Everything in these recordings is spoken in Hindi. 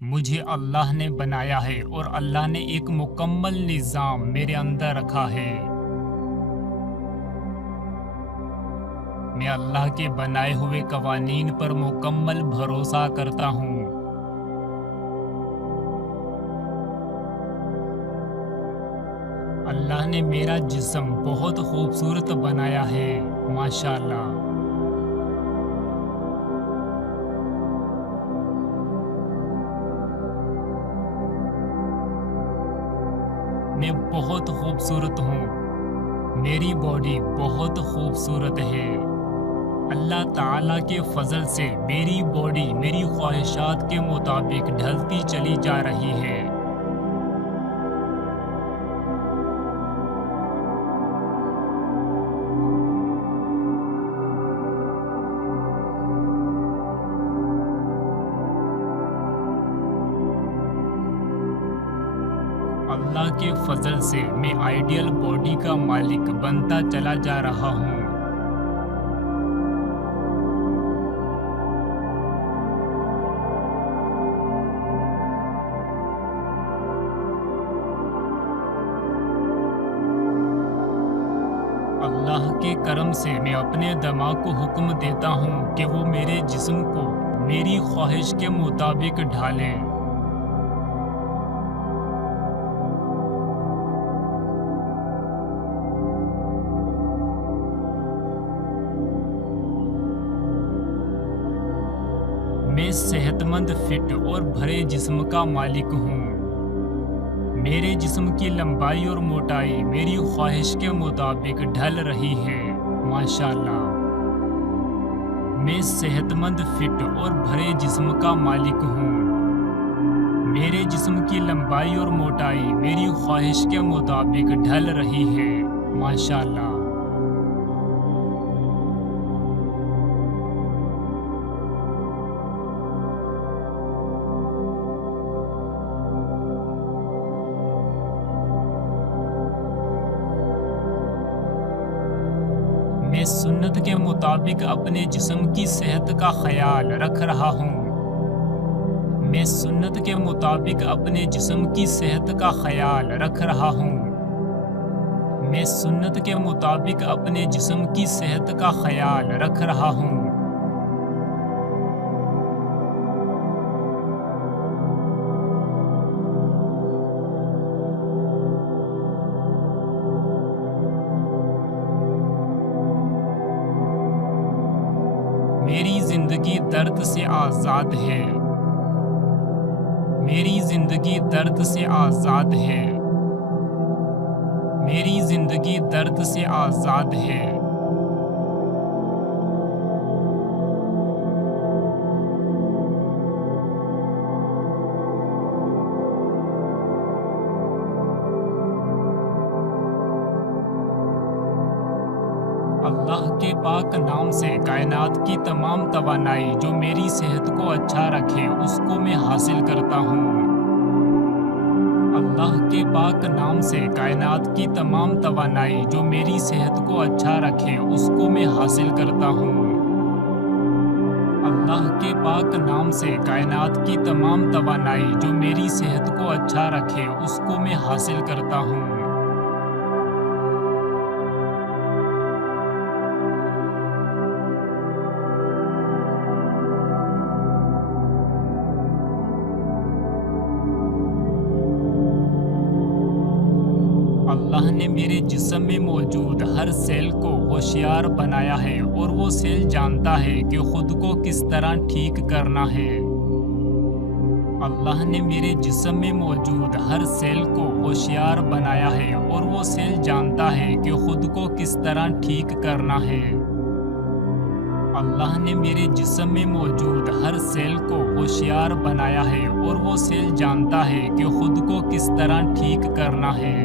मुझे अल्लाह ने बनाया है और अल्लाह ने एक मुकम्मल निज़ाम मेरे अंदर रखा है। मैं अल्लाह के बनाए हुए कवानीन पर मुकम्मल भरोसा करता हूँ। अल्लाह ने मेरा जिस्म बहुत खूबसूरत बनाया है, माशाअल्लाह। मैं बहुत खूबसूरत हूँ। मेरी बॉडी बहुत खूबसूरत है। अल्लाह ताला के फजल से मेरी बॉडी मेरी ख्वाहिशात के मुताबिक ढलती चली जा रही है। अल्लाह के फजल से मैं आइडियल बॉडी का मालिक बनता चला जा रहा हूँ। अल्लाह के करम से मैं अपने दिमाग को हुक्म देता हूँ कि वो मेरे जिस्म को मेरी ख्वाहिश के मुताबिक ढाले। मैं सेहतमंद, फिट और भरे जिस्म का मालिक हूँ। मेरे जिस्म की लंबाई और मोटाई मेरी ख्वाहिश के मुताबिक ढल रही है, माशाअल्लाह। मैं सेहतमंद, फिट और भरे जिस्म का मालिक हूँ। मेरे जिस्म की लंबाई और मोटाई मेरी ख्वाहिश के मुताबिक ढल रही है, माशाअल्लाह। मैं सुन्नत के मुताबिक अपने जिस्म की सेहत का ख्याल रख रहा हूँ। मैं सुन्नत के मुताबिक अपने जिस्म की सेहत का ख्याल रख रहा हूँ। मैं सुन्नत के मुताबिक अपने जिस्म की सेहत का ख्याल रख रहा हूँ। मेरी जिंदगी दर्द से आज़ाद है। मेरी जिंदगी दर्द से आज़ाद है। मेरी जिंदगी दर्द से आज़ाद है। अल्लाह के पाक नाम से कायनात की तमाम तवानाई जो मेरी सेहत को अच्छा रखे उसको मैं हासिल करता हूँ। अल्लाह के पाक नाम से कायनात की तमाम तवानाई जो मेरी सेहत को अच्छा रखे उसको मैं हासिल करता हूँ। अल्लाह के पाक नाम से कायनात की तमाम तवानाई जो मेरी सेहत को अच्छा रखे उसको मैं हासिल करता हूँ। अल्लाह ने मेरे जिस्म में मौजूद हर सेल को होशियार बनाया है और वो सेल जानता है कि खुद को किस तरह ठीक करना है। अल्लाह ने मेरे जिस्म में मौजूद हर सेल को होशियार बनाया है और वो सेल जानता है कि खुद को किस तरह ठीक करना है। अल्लाह ने मेरे जिस्म में मौजूद हर सेल को होशियार बनाया है और वो सेल जानता है कि खुद को किस तरह ठीक करना है।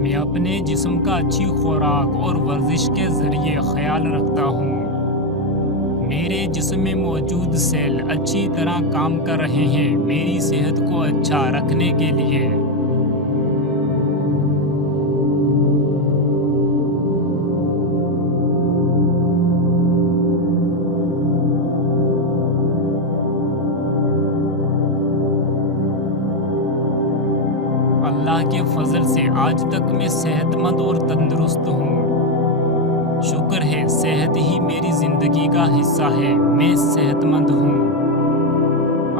मैं अपने जिस्म का अच्छी खुराक और वर्जिश के ज़रिए ख्याल रखता हूँ। मेरे जिस्म में मौजूद सेल अच्छी तरह काम कर रहे हैं मेरी सेहत को अच्छा रखने के लिए। अल्लाह के फजल से आज तक मैं सेहतमंद और तंदुरुस्त हूँ। शुक्र है सेहत ही मेरी ज़िंदगी का हिस्सा है, मैं सेहतमंद हूँ।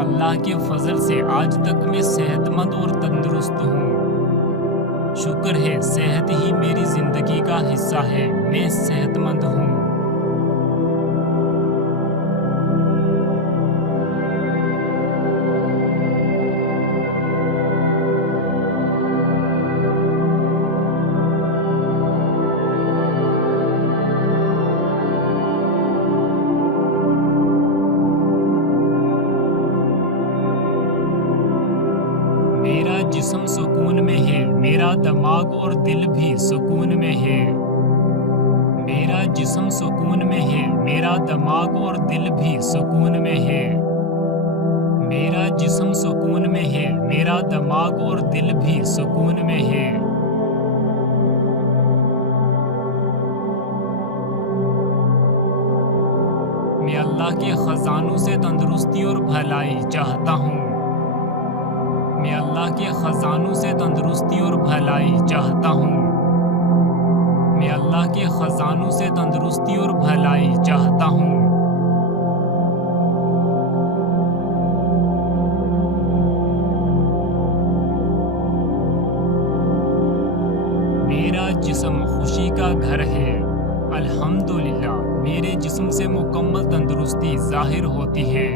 अल्लाह के फजल से आज तक मैं सेहतमंद और तंदुरुस्त हूँ। शुक्र है सेहत ही मेरी ज़िंदगी का हिस्सा है, मैं सेहतमंद हूँ। मेरा जिस्म सुकून में है, मेरा दिमाग और दिल भी सुकून में है। मेरा जिस्म सुकून में है, मेरा दिमाग और दिल भी सुकून में है। मेरा जिस्म सुकून में है, मेरा दिमाग और दिल भी सुकून में है। मैं अल्लाह के ख़ज़ानों से तंदुरुस्ती और भलाई चाहता हूँ। मैं अल्लाह के ख़ज़ानों से तंदुरुस्ती और भलाई चाहता हूँ। मैं अल्लाह के ख़ज़ानों से तंदुरुस्ती और भलाई चाहता हूँ। मेरा जिस्म खुशी का घर है। अल्हम्दुलिल्लाह मेरे जिस्म से मुकम्मल तंदुरुस्ती ज़ाहिर होती है।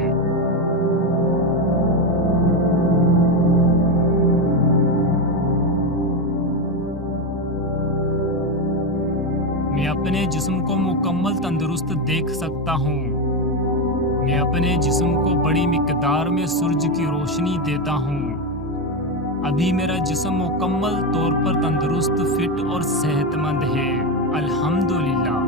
मैं अपने जिस्म को मुकम्मल तंदुरुस्त देख सकता हूँ। मैं अपने जिस्म को बड़ी मिकदार में सूरज की रोशनी देता हूँ। अभी मेरा जिस्म मुकम्मल तौर पर तंदुरुस्त, फिट और सेहतमंद है। अल्हम्दुलिल्लाह।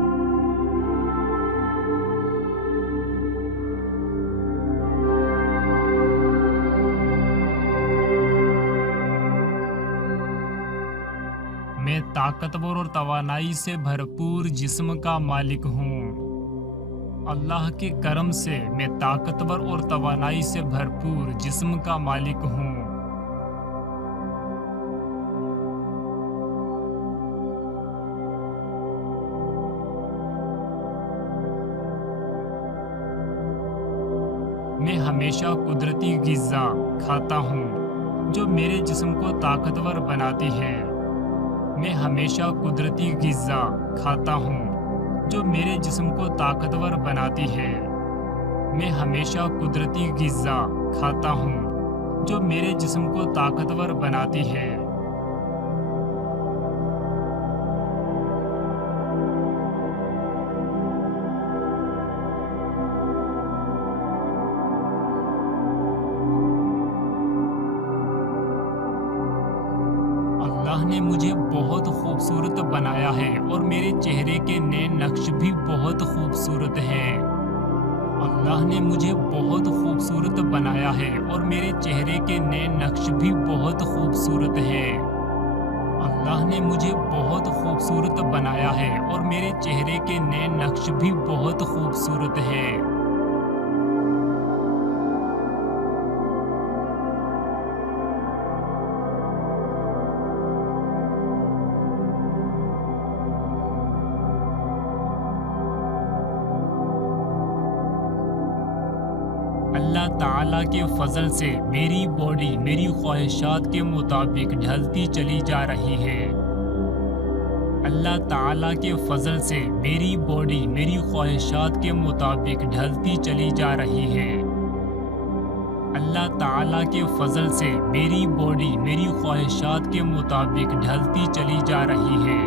मैं ताकतवर और तवानाई से भरपूर जिस्म का मालिक हूँ। अल्लाह के करम से मैं ताकतवर और तवानाई से भरपूर जिस्म का मालिक हूँ। मैं हमेशा कुदरती ग़िज़ा खाता हूँ जो मेरे जिस्म को ताकतवर बनाती है। मैं हमेशा कुदरती ग़िज़ा खाता हूँ जो मेरे जिस्म को ताकतवर बनाती है। मैं हमेशा कुदरती ग़िज़ा खाता हूँ जो मेरे जिस्म को ताकतवर बनाती है। अल्लाह ने मुझे बहुत खूबसूरत बनाया है और मेरे चेहरे के नए नक्श भी बहुत खूबसूरत हैं। अल्लाह ने मुझे बहुत खूबसूरत बनाया है और मेरे चेहरे के नए नक्श भी बहुत खूबसूरत हैं। अल्लाह ने मुझे बहुत खूबसूरत बनाया है और मेरे चेहरे के नए नक्श भी बहुत खूबसूरत हैं। अल्लाह ताला के फजल से मेरी बॉडी मेरी ख्वाहिशात के मुताबिक ढलती चली जा रही है। अल्लाह ताला के फजल से मेरी बॉडी मेरी ख्वाहिशात के मुताबिक ढलती चली जा रही है। अल्लाह ताला के फजल से मेरी बॉडी मेरी ख्वाहिशात के मुताबिक ढलती चली जा रही है।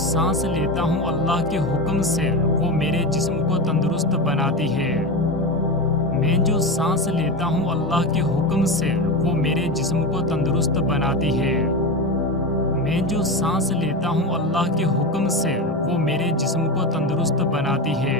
सांस लेता हूँ अल्लाह के हुक्म से वो मेरे जिस्म को तंदुरुस्त बनाती है। मैं जो सांस लेता हूँ अल्लाह के हुक्म से वो मेरे जिस्म को तंदुरुस्त बनाती है। मैं जो सांस लेता हूँ अल्लाह के हुक्म से वो मेरे जिस्म को तंदुरुस्त बनाती है।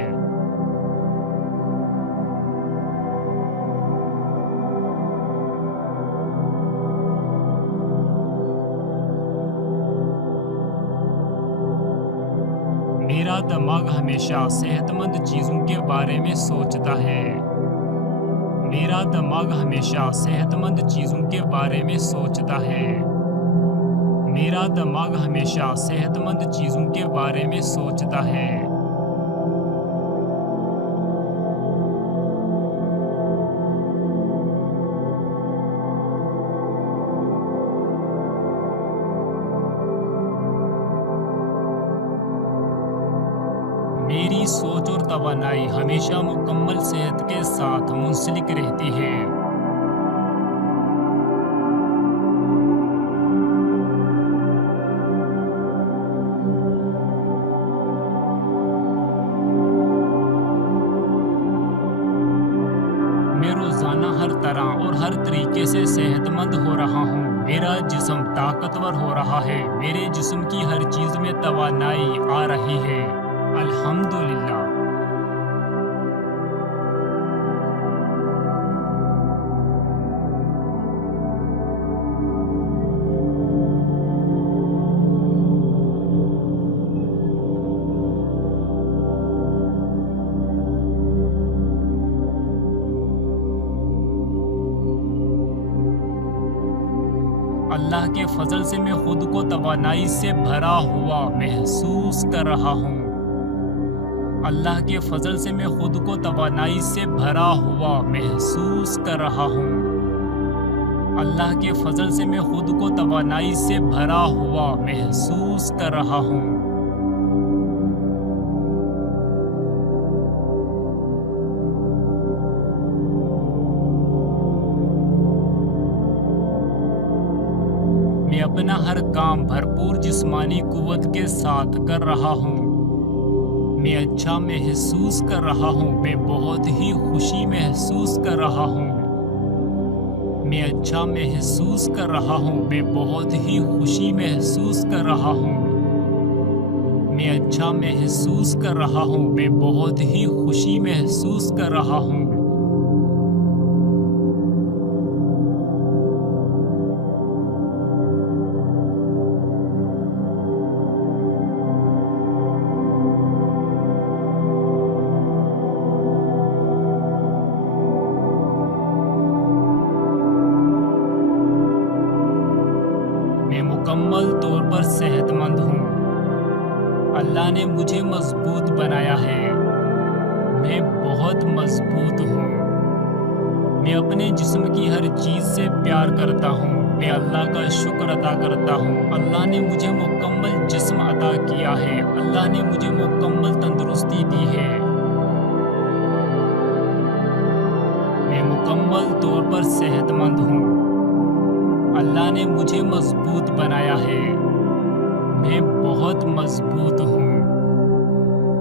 मेरा दिमाग हमेशा सेहतमंद चीज़ों के बारे में सोचता है। मेरा दिमाग हमेशा सेहतमंद चीज़ों के बारे में सोचता है। मेरा दिमाग हमेशा सेहतमंद चीज़ों के बारे में सोचता है। मेरी सोच और तवानाई हमेशा मुकम्मल सेहत के साथ मुंसलिक रहती है। मैं रोज़ाना हर तरह और हर तरीके से सेहतमंद हो रहा हूँ। मेरा जिस्म ताकतवर हो रहा है। मेरे जिस्म की हर चीज़ में तवानाई आ रही है। अल्हम्दुलिल्लाह। अल्लाह के फजल से मैं खुद को तवानाई से भरा हुआ महसूस कर रहा हूँ। अल्लाह के फजल से मैं खुद को तवानाई से भरा हुआ महसूस कर रहा हूँ। अल्लाह के फजल से मैं खुद को तवानाई से भरा हुआ महसूस कर रहा हूँ। मैं अपना हर काम भरपूर जिस्मानी कुव्वत के साथ कर रहा हूँ। मैं अच्छा महसूस कर रहा हूँ। मैं बहुत ही खुशी महसूस कर रहा हूँ। मैं अच्छा महसूस कर रहा हूँ। मैं बहुत ही खुशी महसूस कर रहा हूँ। मैं अच्छा महसूस कर रहा हूँ। मैं बहुत ही खुशी महसूस कर रहा हूँ। मैं मुकम्मल तौर पर सेहतमंद हूँ। अल्लाह ने मुझे मजबूत बनाया है। मैं बहुत मजबूत हूँ। मैं अपने जिस्म की हर चीज़ से प्यार करता हूँ। मैं अल्लाह का शुक्र अदा करता हूँ। अल्लाह ने मुझे मुकम्मल जिस्म अता किया है। अल्लाह ने मुझे मुकम्मल तंदुरुस्ती दी है। मैं मुकम्मल तौर पर सेहतमंद हूँ। अल्लाह ने मुझे मजबूत बनाया है। मैं बहुत मजबूत हूँ।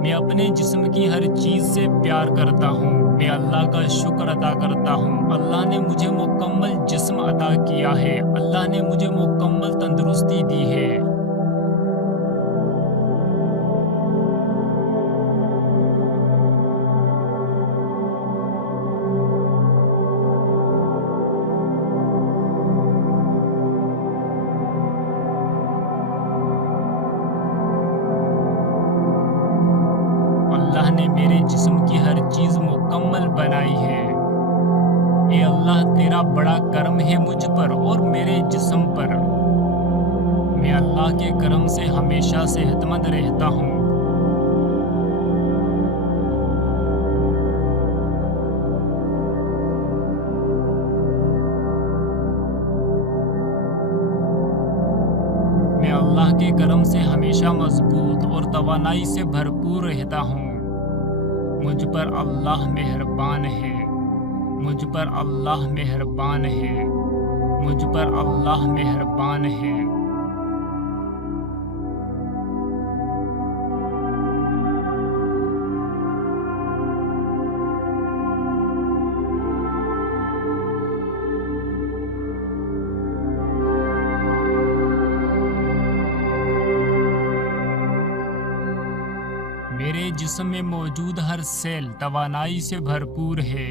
मैं अपने जिस्म की हर चीज़ से प्यार करता हूँ। मैं अल्लाह का शुक्र अदा करता हूँ। अल्लाह ने मुझे मुकम्मल जिस्म अता किया है। अल्लाह ने मुझे मुकम्मल तंदुरुस्ती दी है। अल्लाह ने मेरे जिस्म की हर चीज़ मुकम्मल बनाई है। ए अल्लाह, तेरा बड़ा करम है मुझ पर और मेरे जिस्म पर। मैं अल्लाह के करम से हमेशा सेहतमंद रहता हूँ। मैं अल्लाह के करम से हमेशा मजबूत और तवानाई से भरपूर रहता हूँ। मुझ पर अल्लाह मेहरबान है। मुझ पर अल्लाह मेहरबान है। मुझ पर अल्लाह मेहरबान है। मेरे जिस्म में मौजूद हर सेल तवानाई से भरपूर है।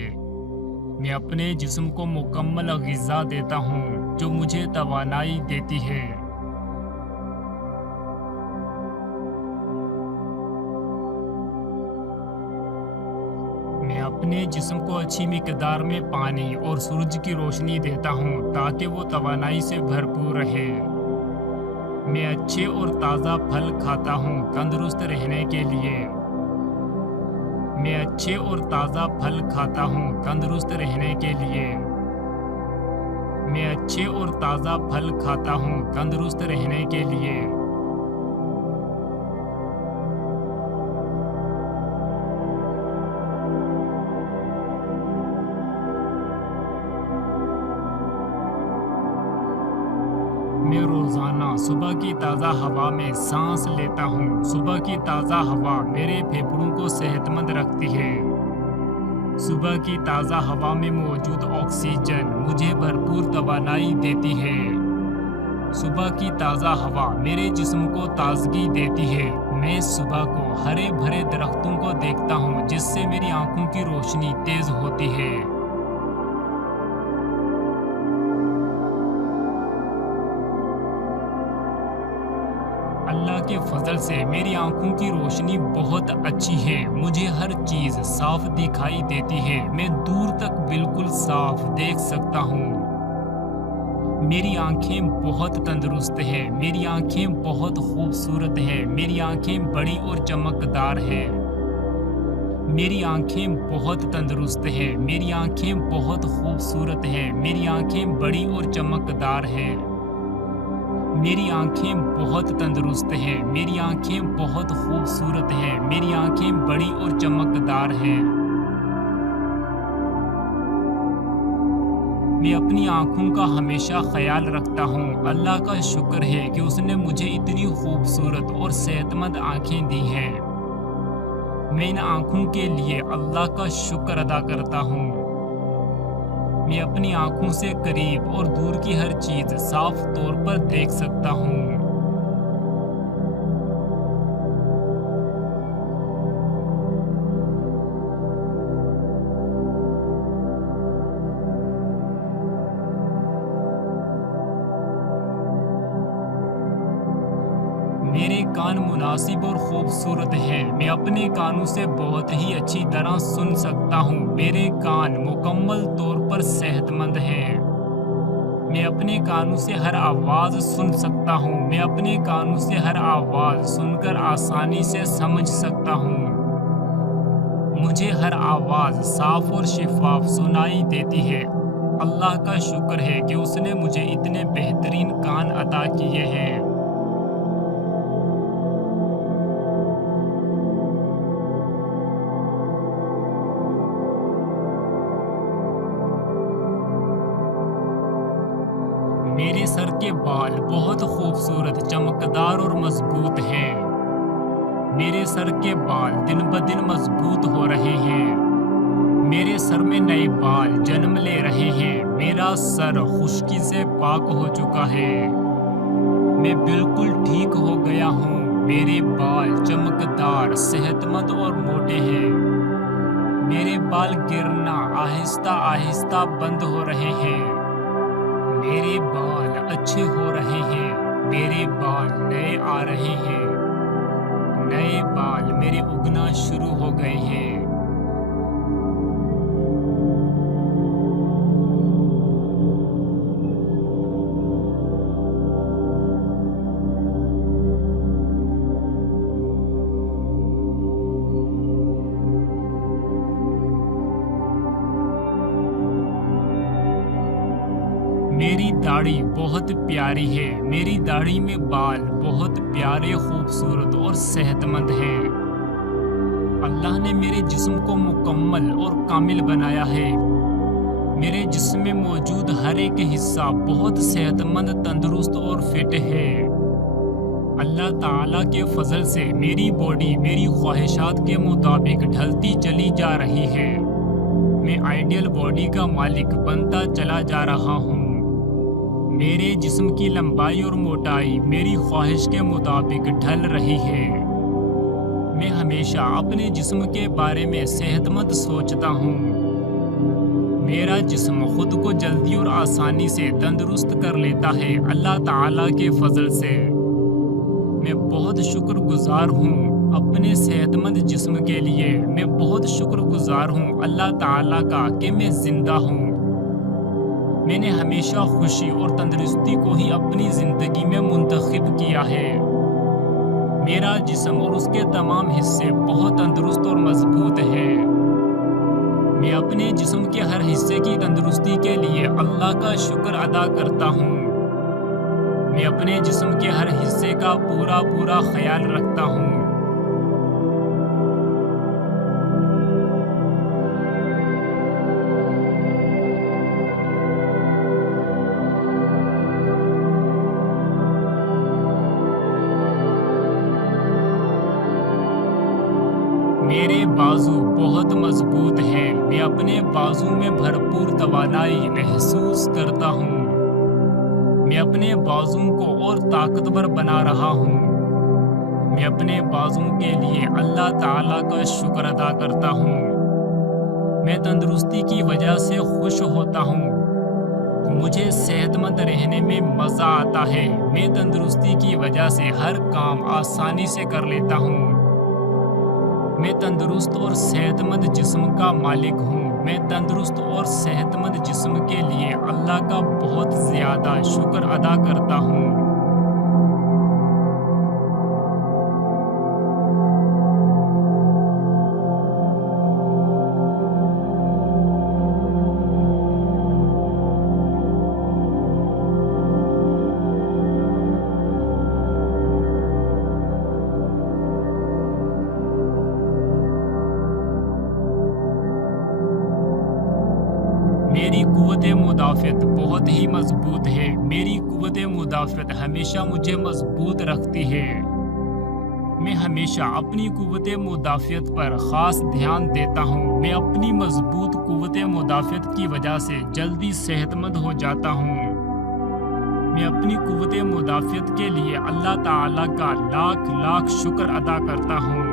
मैं अपने जिस्म को मुकम्मल ग़िज़ा देता हूँ जो मुझे तवानाई देती है। मैं अपने जिस्म को अच्छी मिक़दार में पानी और सूरज की रोशनी देता हूँ ताकि वो तवानाई से भरपूर रहे। मैं अच्छे और ताज़ा फल खाता हूँ तंदुरुस्त रहने के लिए। मैं अच्छे और ताज़ा फल खाता हूँ तंदुरुस्त रहने के लिए। मैं अच्छे और ताज़ा फल खाता हूँ तंदुरुस्त रहने के लिए। मैं रोज़ाना सुबह की ताज़ा हवा में सांस लेता हूँ। सुबह की ताज़ा हवा मेरे फेफड़ों को सेहतमंद रखती है। सुबह की ताज़ा हवा में मौजूद ऑक्सीजन मुझे भरपूर तवानाई देती है। सुबह की ताज़ा हवा मेरे जिस्म को ताजगी देती है। मैं सुबह को हरे भरे दरख्तों को देखता हूँ जिससे मेरी आंखों की रोशनी तेज होती है। अल्लाह के फजल से मेरी आंखों की रोशनी बहुत अच्छी है। मुझे हर चीज़ साफ दिखाई देती है। मैं दूर तक बिल्कुल साफ देख सकता हूँ। मेरी आंखें बहुत तंदुरुस्त हैं। मेरी आंखें बहुत खूबसूरत हैं। मेरी आंखें बड़ी और चमकदार हैं। मेरी आंखें बहुत तंदुरुस्त हैं। मेरी आंखें बहुत खूबसूरत हैं। मेरी आंखें बड़ी और चमकदार हैं। मेरी आंखें बहुत तंदुरुस्त हैं। मेरी आंखें बहुत खूबसूरत हैं। मेरी आंखें बड़ी और चमकदार हैं। मैं अपनी आंखों का हमेशा ख्याल रखता हूँ। अल्लाह का शुक्र है कि उसने मुझे इतनी खूबसूरत और सेहतमंद आंखें दी हैं। मैं इन आंखों के लिए अल्लाह का शुक्र अदा करता हूँ। मैं अपनी आंखों से करीब और दूर की हर चीज साफ तौर पर देख सकता हूँ। मेरे कान मुनासिब और खूबसूरत हैं। मैं अपने कानों से बहुत ही अच्छी तरह सुन सकता हूँ। मेरे कान मुकम्मल तौर पर सेहतमंद हैं। मैं अपने कानों से हर आवाज़ सुन सकता हूँ। मैं अपने कानों से हर आवाज़ सुनकर आसानी से समझ सकता हूँ। मुझे हर आवाज़ साफ और शिफाफ सुनाई देती है। अल्लाह का शुक्र है कि उसने मुझे इतने बेहतरीन कान अता किए हैं। मेरे सर के बाल बहुत खूबसूरत, चमकदार और मजबूत हैं। मेरे सर के बाल दिन ब दिन मजबूत हो रहे हैं। मेरे सर में नए बाल जन्म ले रहे हैं। मेरा सर खुश्की से पाक हो चुका है। मैं बिल्कुल ठीक हो गया हूँ। मेरे बाल चमकदार, सेहतमंद और मोटे हैं। मेरे बाल गिरना आहिस्ता आहिस्ता बंद हो रहे हैं। मेरे बाल अच्छे हो रहे हैं। मेरे बाल नए आ रहे हैं। नए बाल मेरे उगना शुरू हो गए हैं। मेरी दाढ़ी बहुत प्यारी है। मेरी दाढ़ी में बाल बहुत प्यारे, खूबसूरत और सेहतमंद हैं। अल्लाह ने मेरे जिस्म को मुकम्मल और कामिल बनाया है। मेरे जिस्म में मौजूद हर एक हिस्सा बहुत सेहतमंद, तंदुरुस्त और फिट है। अल्लाह ताला के फजल से मेरी बॉडी मेरी ख्वाहिशात के मुताबिक ढलती चली जा रही है। मैं आइडियल बॉडी का मालिक बनता चला जा रहा हूँ। मेरे जिस्म की लंबाई और मोटाई मेरी ख्वाहिश के मुताबिक ढल रही है। मैं हमेशा अपने जिस्म के बारे में सेहतमंद सोचता हूँ। मेरा जिस्म खुद को जल्दी और आसानी से तंदुरुस्त कर लेता है अल्लाह ताला के फजल से। मैं बहुत शुक्रगुजार हूँ अपने सेहतमंद जिस्म के लिए। मैं बहुत शुक्रगुजार हूँ अल्लाह ताला का कि मैं जिंदा हूँ। मैंने हमेशा खुशी और तंदुरुस्ती को ही अपनी ज़िंदगी में मुंतखब किया है। मेरा जिस्म और उसके तमाम हिस्से बहुत तंदुरुस्त और मजबूत हैं। मैं अपने जिस्म के हर हिस्से की तंदुरुस्ती के लिए अल्लाह का शुक्र अदा करता हूँ। मैं अपने जिस्म के हर हिस्से का पूरा पूरा ख्याल रखता हूँ। मेरे बाजू बहुत मजबूत हैं। मैं अपने बाजू में भरपूर तवानाई महसूस करता हूँ। मैं अपने बाजुओं को और ताकतवर बना रहा हूँ। मैं अपने बाजुओं के लिए अल्लाह ताला का शुक्र अदा करता हूँ। मैं तंदुरुस्ती की वजह से खुश होता हूँ। मुझे सेहतमंद रहने में मज़ा आता है। मैं तंदुरुस्ती की वजह से हर काम आसानी से कर लेता हूँ। मैं तंदुरुस्त और सेहतमंद जिस्म का मालिक हूँ। मैं तंदुरुस्त और सेहतमंद जिस्म के लिए अल्लाह का बहुत ज़्यादा शुक्र अदा करता हूँ। मेरी कुव्वत मुदाफ़त बहुत ही मजबूत है। मेरी कुव्वत मुदाफ़त हमेशा मुझे मजबूत रखती है। मैं हमेशा अपनी कुव्वत मुदाफ़त पर ख़ास ध्यान देता हूँ। मैं अपनी मजबूत कुव्वत मुदाफ़त की वजह से जल्दी सेहतमंद हो जाता हूँ। मैं अपनी कुव्वत मुदाफ़त के लिए अल्लाह ताला का लाख लाख शुक्र अदा करता हूँ।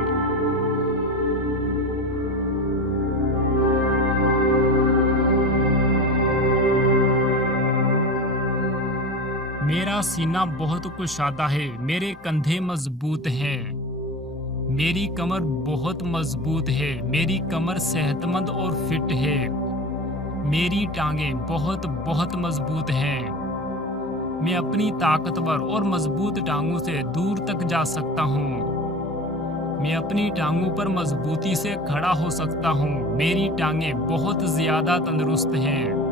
मेरा सीना बहुत कुशादा है। मेरे कंधे मजबूत हैं। मेरी कमर बहुत मजबूत है। मेरी कमर सेहतमंद और फिट है। मेरी टांगें बहुत बहुत मजबूत हैं। मैं अपनी ताकतवर और मजबूत टांगों से दूर तक जा सकता हूँ। मैं अपनी टांगों पर मजबूती से खड़ा हो सकता हूँ। मेरी टांगें बहुत ज़्यादा तंदुरुस्त हैं।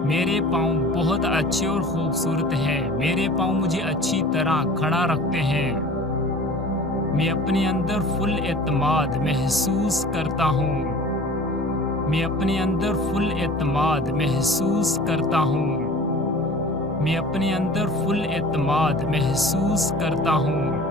मेरे पाँव बहुत अच्छे और खूबसूरत हैं। मेरे पाँव मुझे अच्छी तरह खड़ा रखते हैं। मैं अपने अंदर फुल एतमाद महसूस करता हूँ। मैं अपने अंदर फुल एतमाद महसूस करता हूँ। मैं अपने अंदर फुल एतमाद महसूस करता हूँ।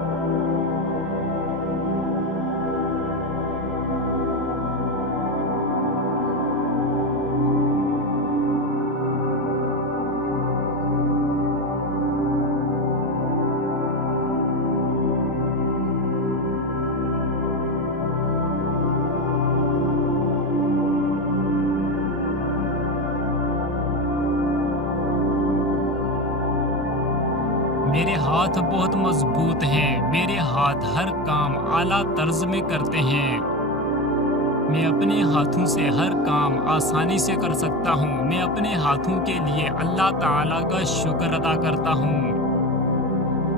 मेरे हाथ बहुत मजबूत हैं। मेरे हाथ हर काम आला तर्ज में करते हैं। मैं अपने हाथों से हर काम आसानी से कर सकता हूँ। मैं अपने हाथों के लिए अल्लाह ताला का शुक्र अदा करता हूँ।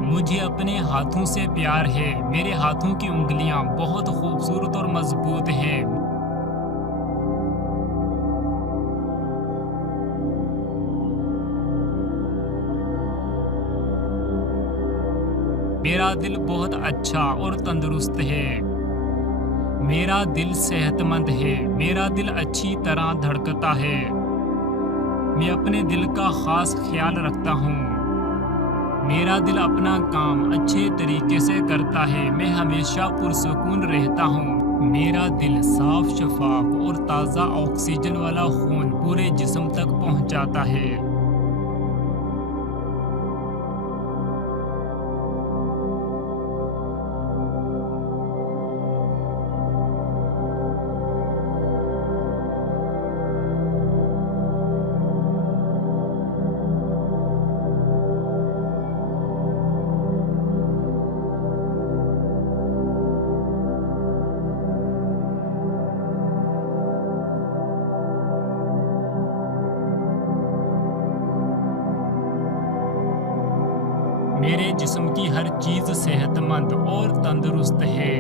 मुझे अपने हाथों से प्यार है। मेरे हाथों की उंगलियाँ बहुत खूबसूरत और मजबूत हैं। मेरा दिल बहुत अच्छा और तंदुरुस्त है। मेरा दिल सेहतमंद है। मेरा दिल अच्छी तरह धड़कता है। मैं अपने दिल का खास ख्याल रखता हूँ। मेरा दिल अपना काम अच्छे तरीके से करता है। मैं हमेशा पुरसुकून रहता हूँ। मेरा दिल साफ शफाफ और ताज़ा ऑक्सीजन वाला खून पूरे जिस्म तक पहुँचाता है। चीज़ सेहतमंद और तंदुरुस्त है।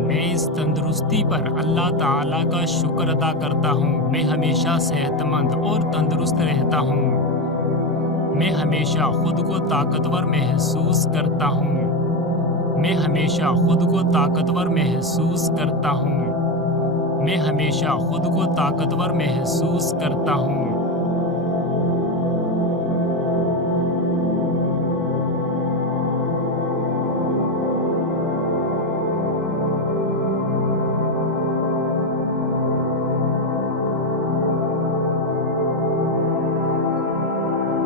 मैं इस तंदुरुस्ती पर अल्लाह ताला का शुक्र अदा करता हूँ। मैं हमेशा सेहतमंद और तंदुरुस्त रहता हूँ। मैं हमेशा खुद को ताकतवर महसूस करता हूँ। मैं हमेशा खुद को ताकतवर महसूस करता हूँ। मैं हमेशा खुद को ताकतवर महसूस करता हूँ।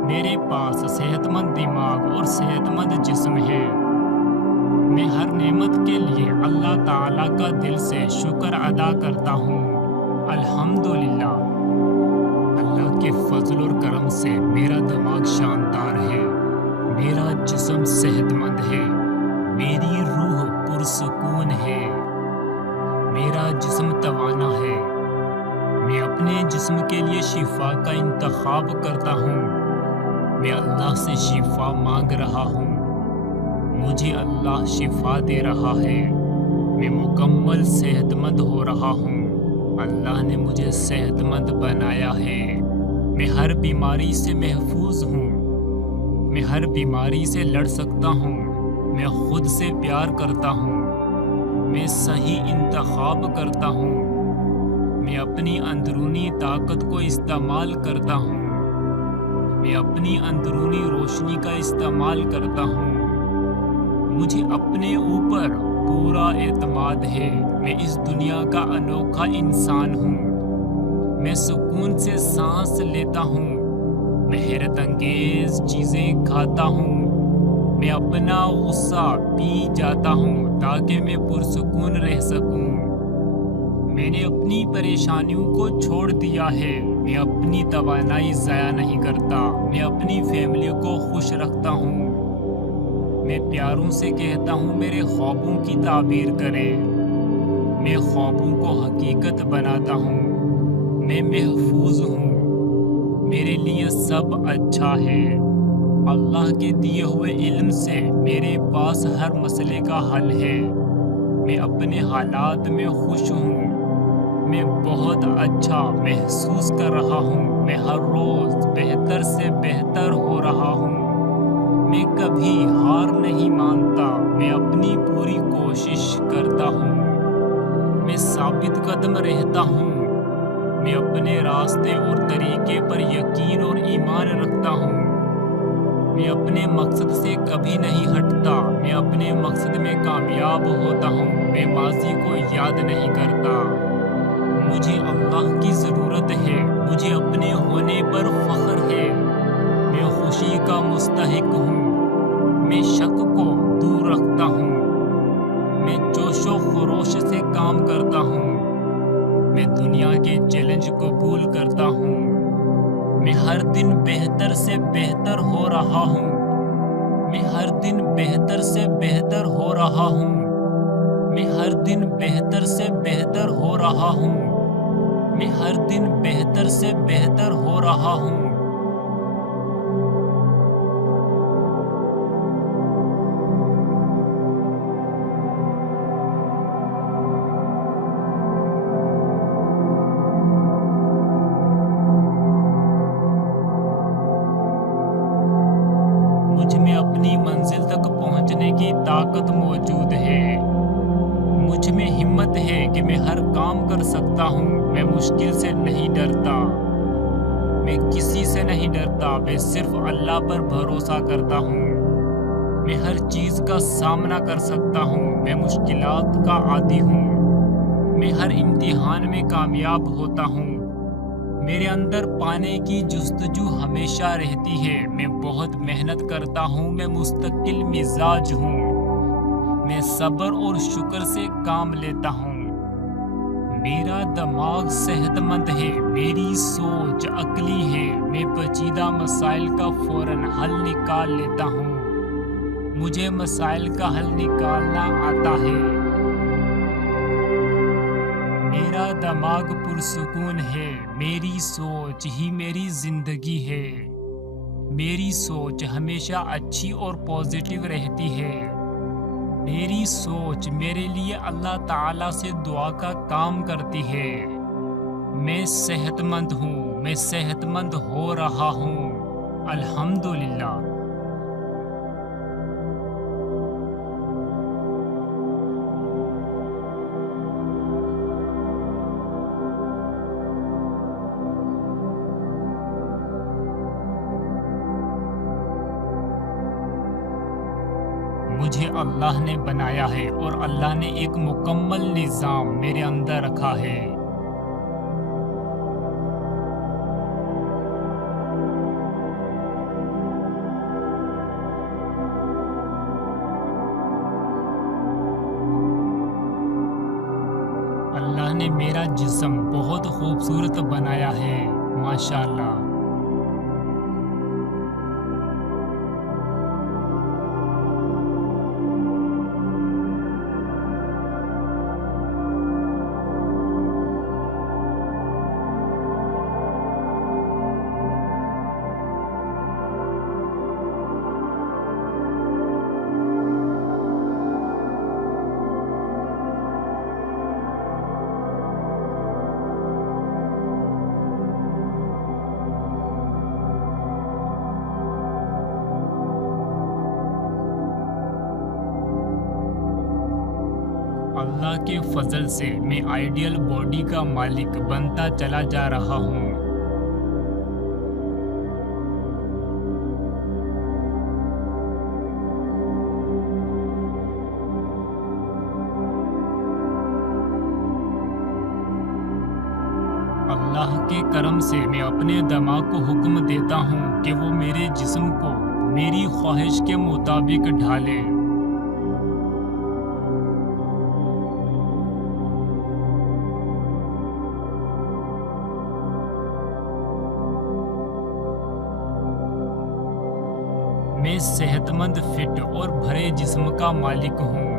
मेरे पास सेहतमंद दिमाग और सेहतमंद जिस्म है। मैं हर नेमत के लिए अल्लाह ताला का दिल से शुक्र अदा करता हूँ। अल्हम्दुलिल्लाह। अल्लाह के फजल और करम से मेरा दिमाग शानदार है। मेरा जिस्म सेहतमंद है। मेरी रूह पुरसुकून है। मेरा जिस्म तवाना है। मैं अपने जिस्म के लिए शिफा का इंतखाब करता हूँ। मैं अल्लाह से शिफा मांग रहा हूँ। मुझे अल्लाह शिफा दे रहा है। मैं मुकम्मल सेहतमंद हो रहा हूँ। अल्लाह ने मुझे सेहतमंद बनाया है। मैं हर बीमारी से महफूज हूँ। मैं हर बीमारी से लड़ सकता हूँ। मैं खुद से प्यार करता हूँ। मैं सही इंतखाब करता हूँ। मैं अपनी अंदरूनी ताकत को इस्तेमाल करता हूँ। मैं अपनी अंदरूनी रोशनी का इस्तेमाल करता हूँ। मुझे अपने ऊपर पूरा एतमाद है। मैं इस दुनिया का अनोखा इंसान हूँ। मैं सुकून से सांस लेता हूँ। मैं हैरत अंगेज चीज़ें खाता हूँ। मैं अपना गुस्सा पी जाता हूँ ताकि मैं पुरसुकून रह सकूँ। मैंने अपनी परेशानियों को छोड़ दिया है। मैं अपनी तवानाई ज़ाया नहीं करता। मैं अपनी फैमिली को खुश रखता हूँ। मैं प्यारों से कहता हूँ मेरे ख्वाबों की ताबीर करें। मैं ख्वाबों को हकीकत बनाता हूँ। मैं महफूज हूँ। मेरे लिए सब अच्छा है। अल्लाह के दिए हुए इल्म से मेरे पास हर मसले का हल है। मैं अपने हालात में खुश हूँ। मैं बहुत अच्छा महसूस कर रहा हूँ। मैं हर रोज़ बेहतर से बेहतर हो रहा हूँ। मैं कभी हार नहीं मानता। मैं अपनी पूरी कोशिश करता हूँ। मैं साबित कदम रहता हूँ। मैं अपने रास्ते और तरीके पर यकीन और ईमान रखता हूँ। मैं अपने मकसद से कभी नहीं हटता। मैं अपने मकसद में कामयाब होता हूँ। मैं माजी को याद नहीं करता। मुझे अल्लाह की ज़रूरत है। मुझे अपने होने पर फख्र है। मैं खुशी का मुस्तहिक हूँ। मैं शक को दूर रखता हूँ। मैं जोशो खरोश से काम करता हूँ। मैं दुनिया के चैलेंज को कबूल करता हूँ। मैं हर दिन बेहतर से बेहतर हो रहा हूँ। मैं हर दिन बेहतर से बेहतर हो रहा हूँ। मैं हर दिन बेहतर से बेहतर हो रहा हूँ। मैं हर दिन बेहतर से बेहतर हो रहा हूँ। मुझ में अपनी मंजिल तक पहुंचने की ताकत मौजूद है। मुझ में हिम्मत है कि मैं हर काम कर सकता हूँ। मैं मुश्किल से नहीं डरता। मैं किसी से नहीं डरता। मैं सिर्फ अल्लाह पर भरोसा करता हूँ। मैं हर चीज़ का सामना कर सकता हूँ। मैं मुश्किलात का आदी हूँ। मैं हर इम्तिहान में कामयाब होता हूँ। मेरे अंदर पाने की जुस्तजू हमेशा रहती है। मैं बहुत मेहनत करता हूँ। मैं मुस्तकिल मिजाज हूँ। मैं सब्र और शुक्र से काम लेता हूँ। मेरा दिमाग सेहतमंद है। मेरी सोच अक्ली है। मैं पेचीदा मसाइल का फौरन हल निकाल लेता हूँ। मुझे मसाइल का हल निकालना आता है। मेरा दिमाग पुरसुकून है। मेरी सोच ही मेरी जिंदगी है। मेरी सोच हमेशा अच्छी और पॉजिटिव रहती है। मेरी सोच मेरे लिए अल्लाह ताला से दुआ का काम करती है। मैं सेहतमंद हूँ, मैं सेहतमंद हो रहा हूँ। अल्हम्दुलिल्लाह। मुझे अल्लाह ने बनाया है और अल्लाह ने एक मुकम्मल निज़ाम मेरे अंदर रखा है। अल्लाह ने मेरा जिस्म बहुत खूबसूरत बनाया है, माशाअल्लाह। अल्लाह के फजल से मैं आइडियल बॉडी का मालिक बनता चला जा रहा हूँ। अल्लाह के करम से मैं अपने दिमाग को हुक्म देता हूँ कि वो मेरे जिस्म को मेरी ख्वाहिश के मुताबिक ढाले। मैं सेहतमंद, फिट और भरे जिस्म का मालिक हूँ।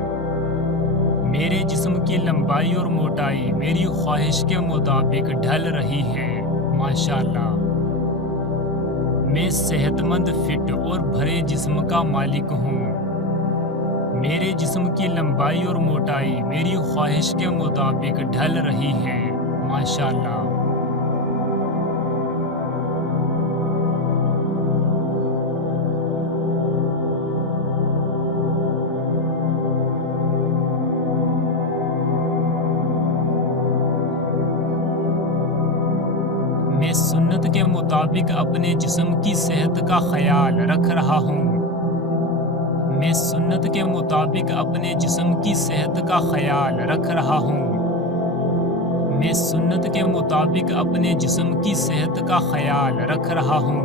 मेरे जिस्म की लंबाई और मोटाई मेरी ख्वाहिश के मुताबिक ढल रही है, माशाअल्लाह। मैं सेहतमंद, फिट और भरे जिस्म का मालिक हूँ। मेरे जिस्म की लंबाई और मोटाई मेरी ख्वाहिश के मुताबिक ढल रही है, माशाअल्लाह। मैं सुन्नत के मुताबिक अपने जिस्म की सेहत का ख्याल रख रहा हूँ। मैं सुन्नत के मुताबिक अपने जिस्म की सेहत का ख्याल रख रहा हूँ। मैं सुन्नत के मुताबिक अपने जिस्म की सेहत का ख्याल रख रहा हूँ।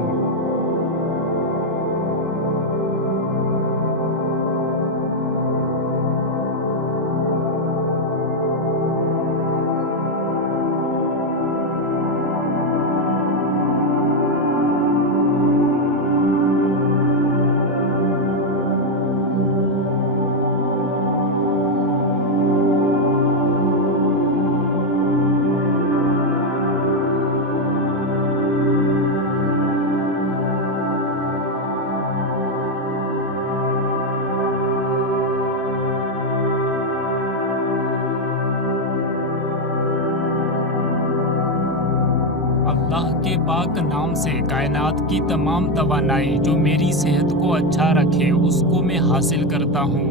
अल्लाह के पाक नाम से कायनात की तमाम तवानाई जो मेरी सेहत को अच्छा रखे उसको मैं हासिल करता हूँ।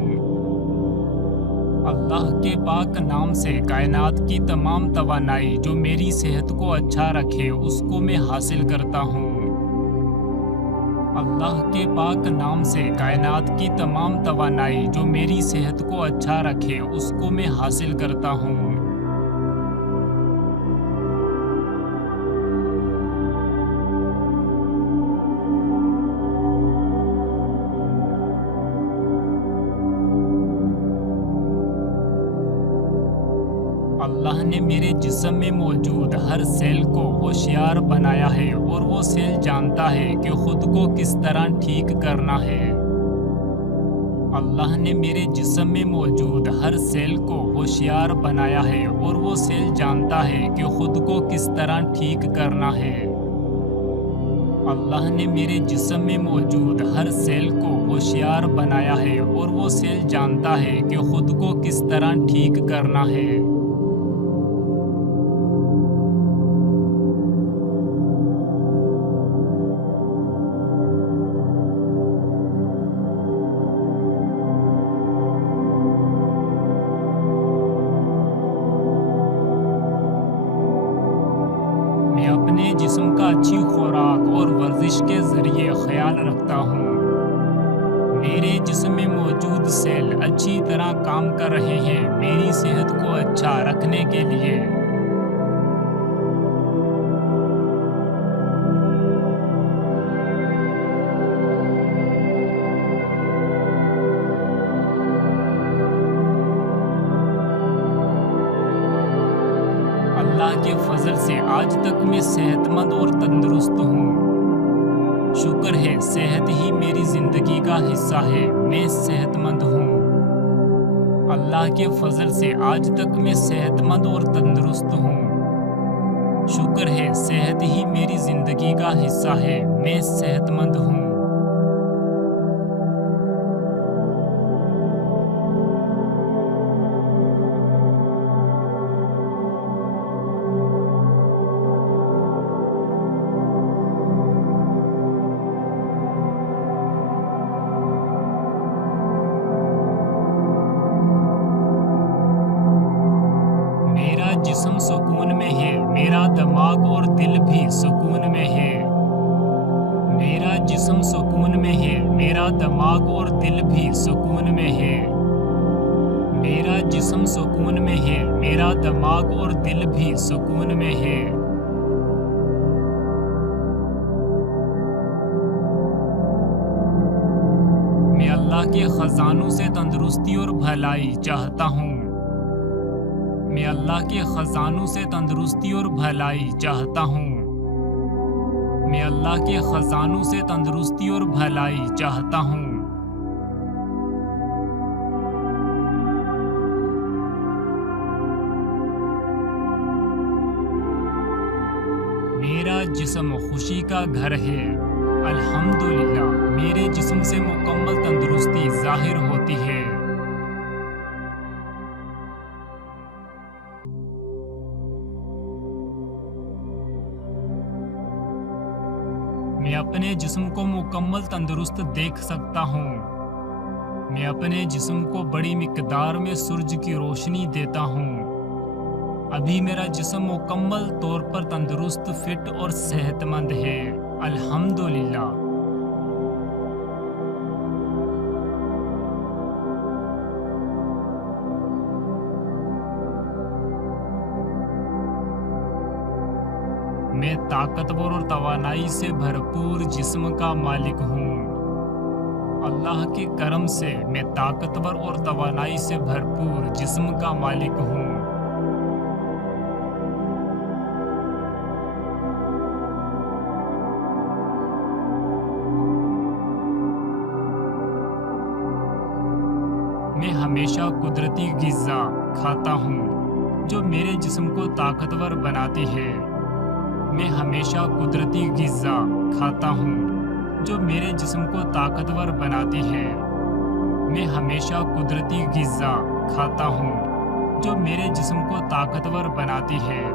अल्लाह के पाक नाम से कायनात की तमाम तवानाई जो मेरी सेहत को अच्छा रखे उसको मैं हासिल करता हूँ। अल्लाह के पाक नाम से कायनात की तमाम तवानाई जो मेरी सेहत को अच्छा रखे उसको मैं हासिल करता हूँ। अल्लाह ने मेरे जिस्म में मौजूद हर सेल को होशियार बनाया है और वो सेल जानता है कि खुद को किस तरह ठीक करना है। अल्लाह ने मेरे जिस्म में मौजूद हर सेल को होशियार बनाया है और वो सेल जानता है कि खुद को किस तरह ठीक करना है। अल्लाह ने मेरे जिस्म में मौजूद हर सेल को होशियार बनाया है और वो सेल जानता है कि खुद को किस तरह ठीक करना है। मैं अपने जिस्म का अच्छी खुराक और वर्जिश के जरिए ख्याल रखता हूँ। मेरे जिस्म में मौजूद सेल अच्छी तरह काम कर रहे हैं मेरी सेहत को अच्छा रखने के लिए। अल्लाह के फजल से आज तक मैं सेहतमंद और तंदुरुस्त हूँ। शुक्र है सेहत ही मेरी जिंदगी का हिस्सा है, मैं सेहतमंद हूँ। अल्लाह के फजल से आज तक मैं सेहतमंद और तंदुरुस्त हूँ। शुक्र है सेहत ही मेरी जिंदगी का हिस्सा है, मैं सेहतमंद हूँ। मेरा जिस्म सुकून में है, मेरा दिमाग और दिल भी सुकून में है। मेरा जिस्म सुकून में है, मेरा दिमाग और दिल भी सुकून में है। मेरा जिस्म सुकून में है, मेरा दिमाग और दिल भी सुकून में है। मैं अल्लाह के खजानों से तंदुरुस्ती और भलाई चाहता हूँ। मैं अल्लाह के खजानों से तंदुरुस्ती और भलाई चाहता हूँ। मैं अल्लाह के खजानों से तंदुरुस्ती और भलाई चाहता हूँ। मेरा जिस्म खुशी का घर है। अल्हम्दुलिल्लाह मेरे जिस्म से मुकम्मल तंदुरुस्ती जाहिर होती है। मैं अपने जिस्म को मुकम्मल तंदुरुस्त देख सकता हूँ। मैं अपने जिस्म को बड़ी मिकदार में सूरज की रोशनी देता हूँ। अभी मेरा जिस्म मुकम्मल तौर पर तंदुरुस्त, फिट और सेहतमंद है। अल्हम्दुलिल्लाह। मैं ताकतवर और तवानाई से भरपूर जिस्म का मालिक हूँ। अल्लाह के करम से मैं ताकतवर और तवानाई से भरपूर जिस्म का मालिक हूँ। मैं हमेशा कुदरती ग़िज़ा खाता हूँ जो मेरे जिस्म को ताकतवर बनाती है। मैं हमेशा कुदरती ग़िज़ा खाता हूँ जो मेरे जिस्म को ताकतवर बनाती है। मैं हमेशा कुदरती ग़िज़ा खाता हूँ जो मेरे जिस्म को ताकतवर बनाती है।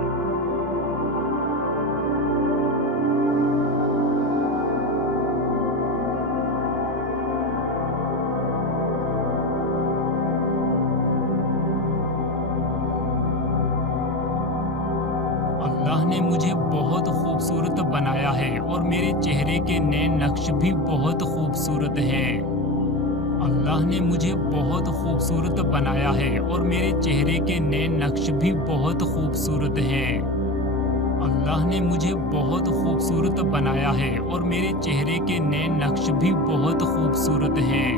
अल्लाह ने मुझे बहुत खूबसूरत बनाया है और मेरे चेहरे के नए नक्श भी बहुत खूबसूरत हैं। अल्लाह ने मुझे बहुत खूबसूरत बनाया है और मेरे चेहरे के नए नक्श भी बहुत खूबसूरत हैं। अल्लाह ने मुझे बहुत खूबसूरत बनाया है और मेरे चेहरे के नए नक्श भी बहुत खूबसूरत हैं।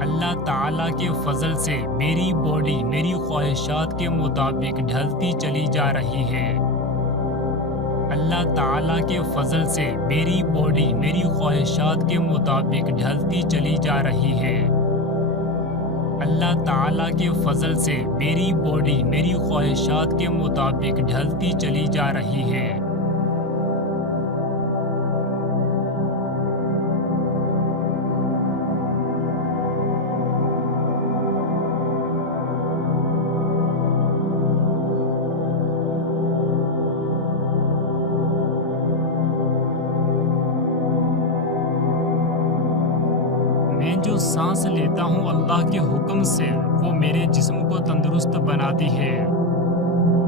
अल्लाह ताला के फजल से मेरी बॉडी मेरी ख्वाहिशात के मुताबिक ढलती चली जा रही है। अल्लाह ताला के फजल से मेरी बॉडी मेरी ख्वाहिशात के मुताबिक ढलती चली जा रही है। अल्लाह ताला के फजल से मेरी बॉडी मेरी ख्वाहिशात के मुताबिक ढलती चली जा रही है। मैं जो सांस लेता हूँ अल्लाह के हुक्म से वो मेरे जिस्म को तंदुरुस्त बनाती है।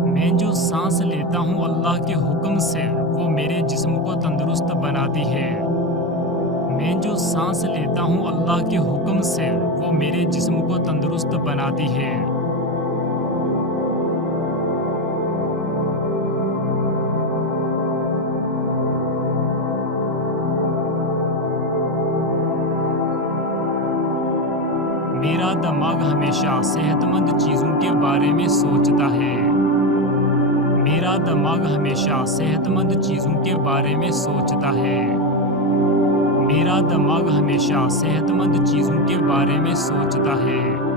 मैं जो सांस लेता हूँ अल्लाह के हुक्म से वो मेरे जिस्म को तंदुरुस्त बनाती है। मैं जो सांस लेता हूँ अल्लाह के हुक्म से वो मेरे जिस्म को तंदुरुस्त बनाती है। मेरा दिमाग हमेशा सेहतमंद चीज़ों के बारे में सोचता है। मेरा दिमाग हमेशा सेहतमंद चीज़ों के बारे में सोचता है। मेरा दिमाग हमेशा सेहतमंद चीज़ों के बारे में सोचता है।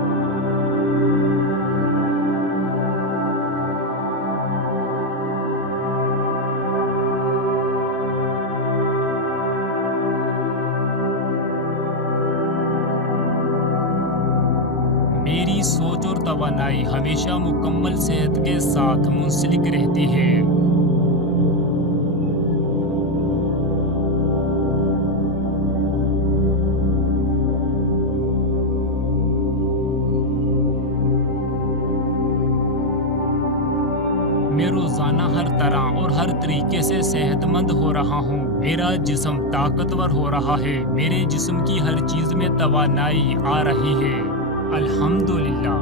मेरी सोच और तवानाई हमेशा मुकम्मल सेहत के साथ मुंसलिक रहती है। मैं रोज़ाना हर तरह और हर तरीके से सेहतमंद हो रहा हूँ। मेरा जिस्म ताकतवर हो रहा है। मेरे जिस्म की हर चीज़ में तवानाई आ रही है। अल्हम्दुलिल्लाह।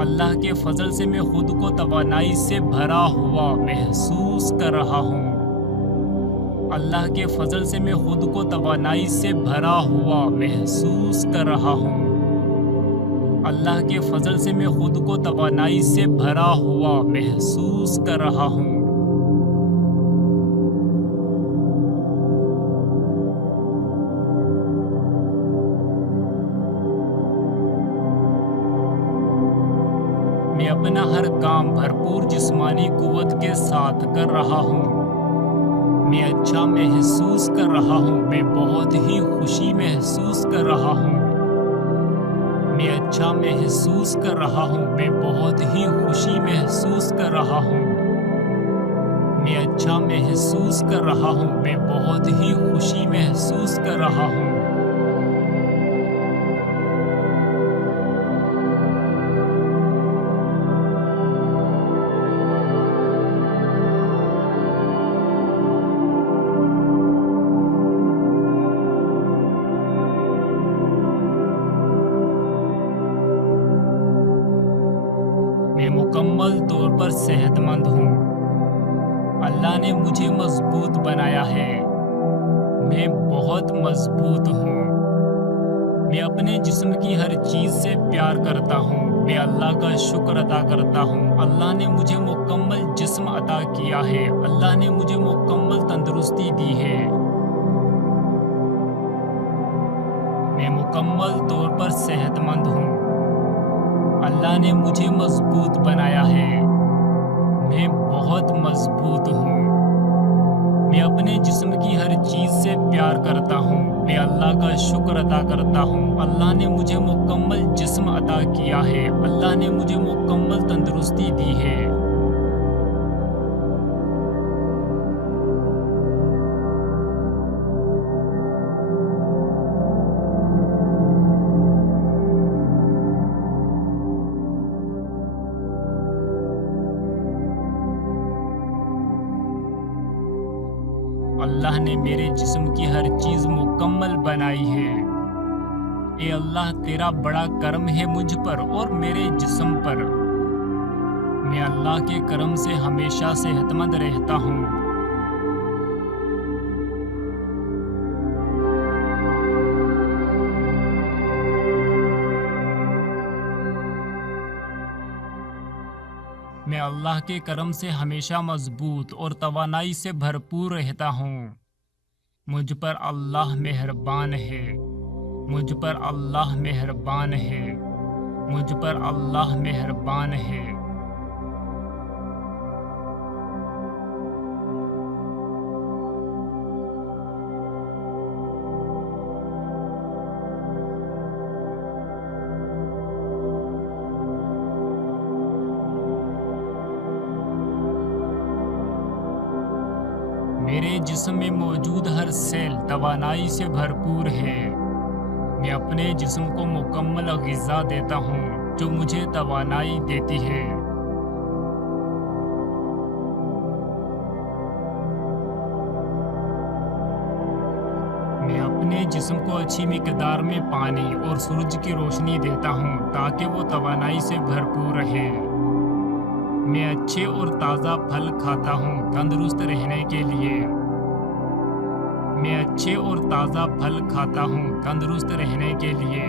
अल्लाह के फजल से मैं खुद को तवानाई से भरा हुआ महसूस कर रहा हूँ। अल्लाह के फजल से मैं खुद को तवानाई से भरा हुआ महसूस कर रहा हूँ। अल्लाह के फजल से मैं खुद को तवानाई से भरा हुआ महसूस कर रहा हूँ। मैं अपना हर काम भरपूर जिस्मानी कुव्वत के साथ कर रहा हूँ। मैं अच्छा महसूस कर रहा हूँ। मैं बहुत ही खुशी महसूस कर रहा हूँ। मैं अच्छा महसूस कर रहा हूँ। मैं बहुत ही खुशी महसूस कर रहा हूँ। मैं अच्छा महसूस कर रहा हूँ। मैं बहुत ही खुशी महसूस कर रहा हूँ। मैं मुकम्मल तौर पर सेहतमंद हूँ। अल्लाह ने मुझे मजबूत बनाया है। मैं बहुत मजबूत हूँ। मैं अपने जिस्म की हर चीज़ से प्यार करता हूँ। मैं अल्लाह का शुक्र अदा करता हूँ। अल्लाह ने मुझे मुकम्मल जिस्म अता किया है। अल्लाह ने मुझे मुकम्मल तंदुरुस्ती दी है। मैं मुकम्मल तौर पर सेहतमंद हूँ। अल्लाह ने मुझे मजबूत बनाया है। मैं बहुत मजबूत हूँ। मैं अपने जिस्म की हर चीज़ से प्यार करता हूँ। मैं अल्लाह का शुक्र अदा करता हूँ। अल्लाह ने मुझे मुकम्मल जिस्म अता किया है। अल्लाह ने मुझे मुकम्मल तंदुरुस्ती दी है। अल्लाह ने मेरे जिस्म की हर चीज़ मुकम्मल बनाई है। ए अल्लाह, तेरा बड़ा करम है मुझ पर और मेरे जिस्म पर। मैं अल्लाह के करम से हमेशा सेहतमंद रहता हूँ। मैं अल्लाह के करम से हमेशा मजबूत और तवानाई से भरपूर रहता हूँ। मुझ पर अल्लाह मेहरबान है। मुझ पर अल्लाह मेहरबान है। मुझ पर अल्लाह मेहरबान है। मेरे जिस्म में मौजूद हर सेल तवानाई से भरपूर है। मैं अपने जिस्म को मुकम्मल ग़िज़ा देता हूँ जो मुझे तवानाई देती है। मैं अपने जिस्म को अच्छी मिक़दार में पानी और सूरज की रोशनी देता हूँ ताकि वो तवानाई से भरपूर रहे। मैं अच्छे और ताज़ा फल खाता हूँ तंदुरुस्त रहने के लिए। मैं अच्छे और ताज़ा फल खाता हूँ तंदुरुस्त रहने के लिए।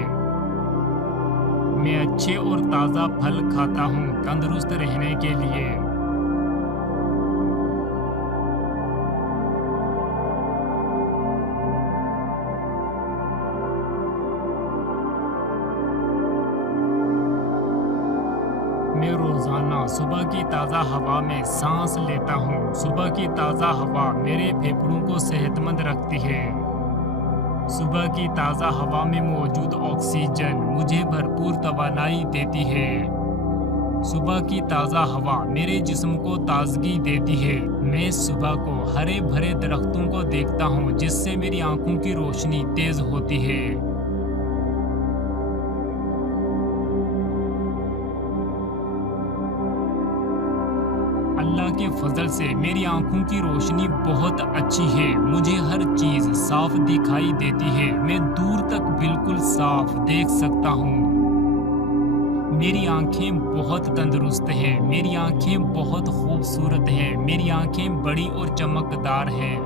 मैं अच्छे और ताज़ा फल खाता हूँ तंदुरुस्त रहने के लिए। मैं रोज़ाना सुबह की ताज़ा हवा में सांस लेता हूँ। सुबह की ताज़ा हवा मेरे फेफड़ों को सेहतमंद रखती है। सुबह की ताज़ा हवा में मौजूद ऑक्सीजन मुझे भरपूर तवानाई देती है। सुबह की ताज़ा हवा मेरे जिस्म को ताजगी देती है। मैं सुबह को हरे भरे दरख्तों को देखता हूँ जिससे मेरी आंखों की रोशनी तेज़ होती है। अल्लाह के फजल से मेरी आंखों की रोशनी बहुत अच्छी है। मुझे हर चीज़ साफ दिखाई देती है। मैं दूर तक बिल्कुल साफ देख सकता हूँ। मेरी आंखें बहुत तंदुरुस्त हैं। मेरी आंखें बहुत खूबसूरत हैं। मेरी आंखें बड़ी और चमकदार हैं।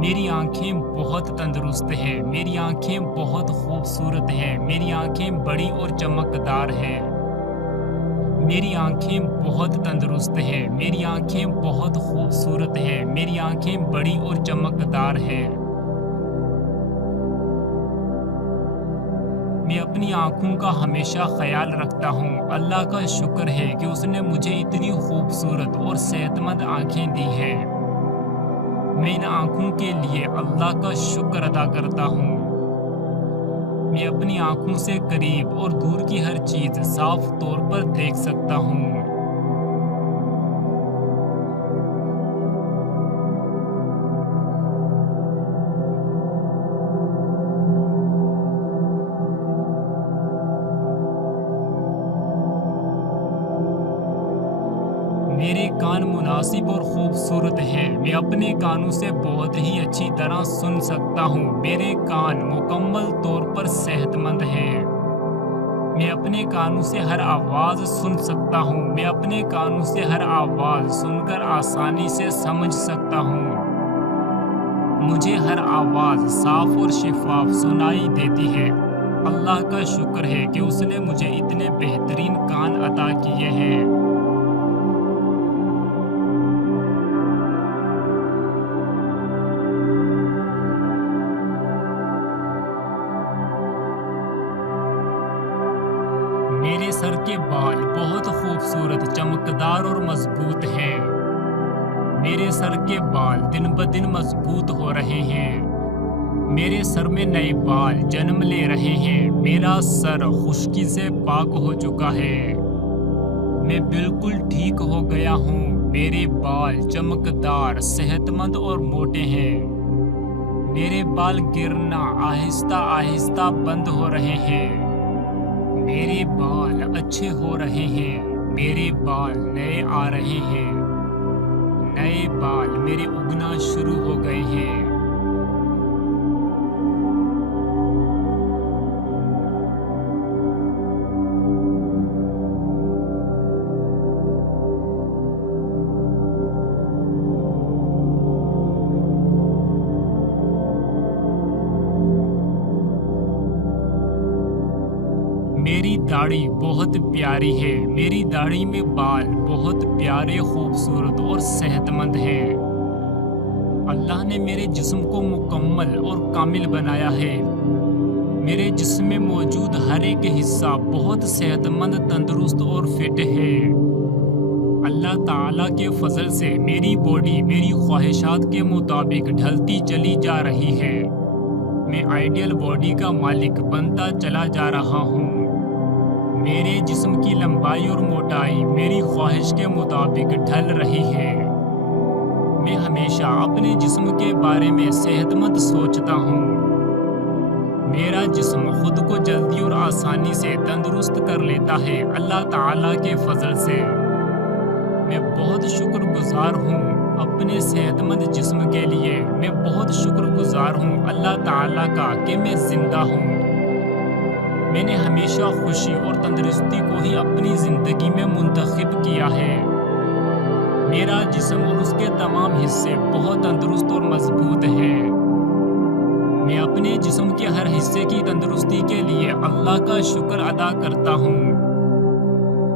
मेरी आंखें बहुत तंदुरुस्त हैं। मेरी आंखें बहुत खूबसूरत हैं। मेरी आंखें बड़ी और चमकदार हैं। मेरी आंखें बहुत तंदुरुस्त हैं। मेरी आंखें बहुत खूबसूरत हैं। मेरी आंखें बड़ी और चमकदार हैं। मैं अपनी आंखों का हमेशा ख्याल रखता हूँ। अल्लाह का शुक्र है कि उसने मुझे इतनी खूबसूरत और सेहतमंद आंखें दी हैं। मैं इन आंखों के लिए अल्लाह का शुक्र अदा करता हूँ। मैं अपनी आंखों से करीब और दूर की हर चीज़ साफ तौर पर देख सकता हूँ। मेरे कान मुनासिब और खूबसूरत हैं। मैं अपने कानों से बहुत ही अच्छी तरह सुन सकता हूँ। मेरे कान मुकम्मल तौर पर सेहतमंद हैं। मैं अपने कानों से हर आवाज़ सुन सकता हूँ। मैं अपने कानों से हर आवाज़ सुनकर आसानी से समझ सकता हूँ। मुझे हर आवाज़ साफ और शिफाफ सुनाई देती है। अल्लाह का शुक्र है कि उसने मुझे इतने बेहतरीन कान अता किए हैं। मेरे सर के बाल बहुत खूबसूरत, चमकदार और मजबूत हैं। मेरे सर के बाल दिन ब दिन मजबूत हो रहे हैं। मेरे सर में नए बाल जन्म ले रहे हैं। मेरा सर खुश्की से पाक हो चुका है। मैं बिल्कुल ठीक हो गया हूँ। मेरे बाल चमकदार, सेहतमंद और मोटे हैं। मेरे बाल गिरना आहिस्ता आहिस्ता बंद हो रहे हैं। मेरे बाल अच्छे हो रहे हैं। मेरे बाल नए आ रहे हैं। नए बाल मेरे उगना शुरू हो गए हैं। दाढ़ी बहुत प्यारी है। मेरी दाढ़ी में बाल बहुत प्यारे, खूबसूरत और सेहतमंद हैं। अल्लाह ने मेरे जिस्म को मुकम्मल और कामिल बनाया है। मेरे जिस्म में मौजूद हर एक हिस्सा बहुत सेहतमंद, तंदुरुस्त और फिट है। अल्लाह ताला के फजल से मेरी बॉडी मेरी ख्वाहिशात के मुताबिक ढलती चली जा रही है। मैं आइडियल बॉडी का मालिक बनता चला जा रहा हूँ। मेरे जिस्म की लंबाई और मोटाई मेरी ख्वाहिश के मुताबिक ढल रही है। मैं हमेशा अपने जिस्म के बारे में सेहतमंद सोचता हूँ। मेरा जिस्म खुद को जल्दी और आसानी से तंदुरुस्त कर लेता है अल्लाह ताला के फजल से। मैं बहुत शुक्रगुजार हूँ अपने सेहतमंद जिस्म के लिए। मैं बहुत शुक्रगुजार हूँ अल्लाह ताला का कि मैं जिंदा हूँ। मैंने हमेशा खुशी और तंदुरुस्ती को ही अपनी ज़िंदगी में मुंतखब किया है। मेरा जिस्म और उसके तमाम हिस्से बहुत तंदुरुस्त और मजबूत हैं। मैं अपने जिस्म के हर हिस्से की तंदुरुस्ती के लिए अल्लाह का शुक्र अदा करता हूँ।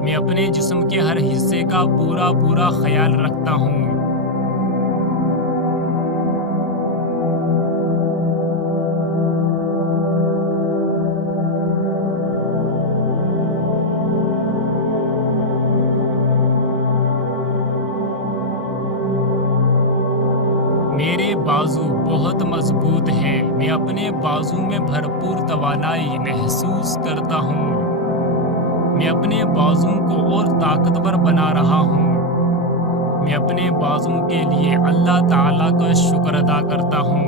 मैं अपने जिस्म के हर हिस्से का पूरा पूरा ख्याल रखता हूँ। मेरे बाजू बहुत मजबूत हैं। मैं अपने बाजू में भरपूर तवानाई महसूस करता हूँ। मैं अपने बाजू को और ताकतवर बना रहा हूँ। मैं अपने बाजू के लिए अल्लाह ताला का शुक्र अदा करता हूँ।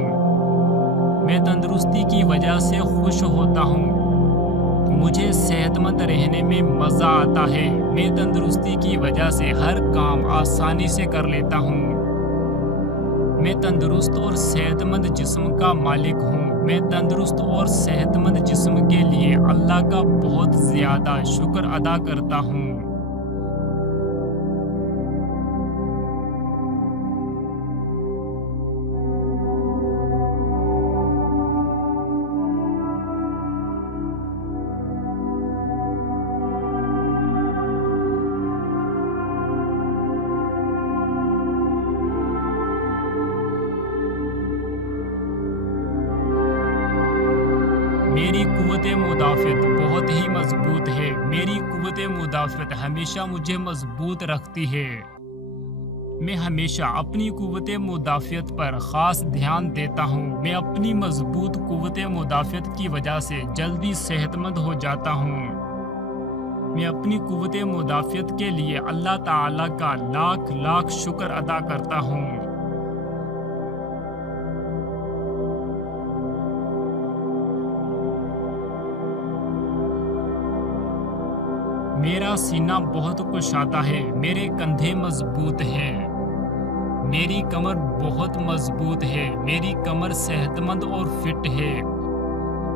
मैं तंदुरुस्ती की वजह से खुश होता हूँ। मुझे सेहतमंद रहने में मज़ा आता है। मैं तंदुरुस्ती की वजह से हर काम आसानी से कर लेता हूँ। मैं तंदुरुस्त और सेहतमंद जिस्म का मालिक हूँ। मैं तंदुरुस्त और सेहतमंद जिस्म के लिए अल्लाह का बहुत ज़्यादा शुक्र अदा करता हूँ। मेरी कुव्वत मुदाफ़त बहुत ही मजबूत है। मेरी कुव्वत मुदाफ़त हमेशा मुझे मजबूत रखती है। मैं हमेशा अपनी कुव्वत मुदाफ़त पर ख़ास ध्यान देता हूँ। मैं अपनी मजबूत कुव्वत मुदाफ़त की वजह से जल्दी सेहतमंद हो जाता हूँ। मैं अपनी कुव्वत मुदाफ़त के लिए अल्लाह ताला का लाख लाख शुक्र अदा करता हूँ। मेरा सीना बहुत कुशादा है। मेरे कंधे मजबूत हैं। मेरी कमर बहुत मजबूत है। मेरी कमर सेहतमंद और फिट है।